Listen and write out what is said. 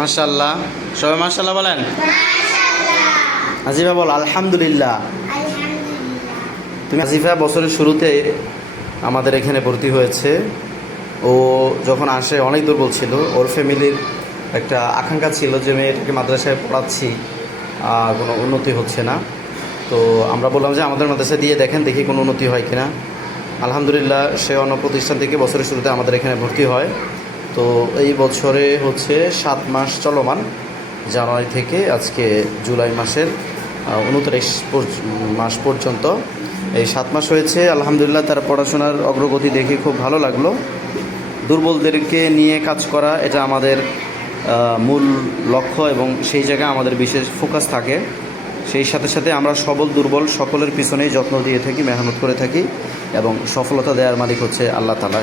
মাশাআল্লাহ, সবাই মাশাআল্লাহ বলেন। আজিফা বল আলহামদুলিল্লাহ। তুমি আজিফা বছরের শুরুতে আমাদের এখানে ভর্তি হয়েছে। ও যখন আসে অনেক দুর্বল ছিল। ওর ফ্যামিলির একটা আকাঙ্ক্ষা ছিল যে মেয়েটাকে মাদ্রাসায় পড়াচ্ছি, কোনো উন্নতি হচ্ছে না। তো আমরা বললাম যে আমাদের মাদ্রাসায় দিয়ে দেখেন, দেখি কোনো উন্নতি হয় কিনা। আলহামদুলিল্লাহ, সে অন্য প্রতিষ্ঠান থেকে বছরের শুরুতে আমাদের এখানে ভর্তি হয়। তো এই বছরে হচ্ছে 7 মাস চলমান, জানুয়ারি থেকে আজকে জুলাই মাসের 29 মাস পর্যন্ত এই 7 মাস হয়েছে। আলহামদুলিল্লাহ, তার পড়াশোনার অগ্রগতি দেখে খুব ভালো লাগলো। দুর্বলদেরকে নিয়ে কাজ করা এটা আমাদের মূল লক্ষ্য এবং সেই জায়গায় আমাদের বিশেষ ফোকাস থাকে। সেই সাথে সাথে আমরা সবল দুর্বল সকলের পিছনেই যত্ন দিয়ে থাকি, মেহনত করে থাকি এবং সফলতা দেওয়ার মালিক হচ্ছে আল্লাহ তাআলা।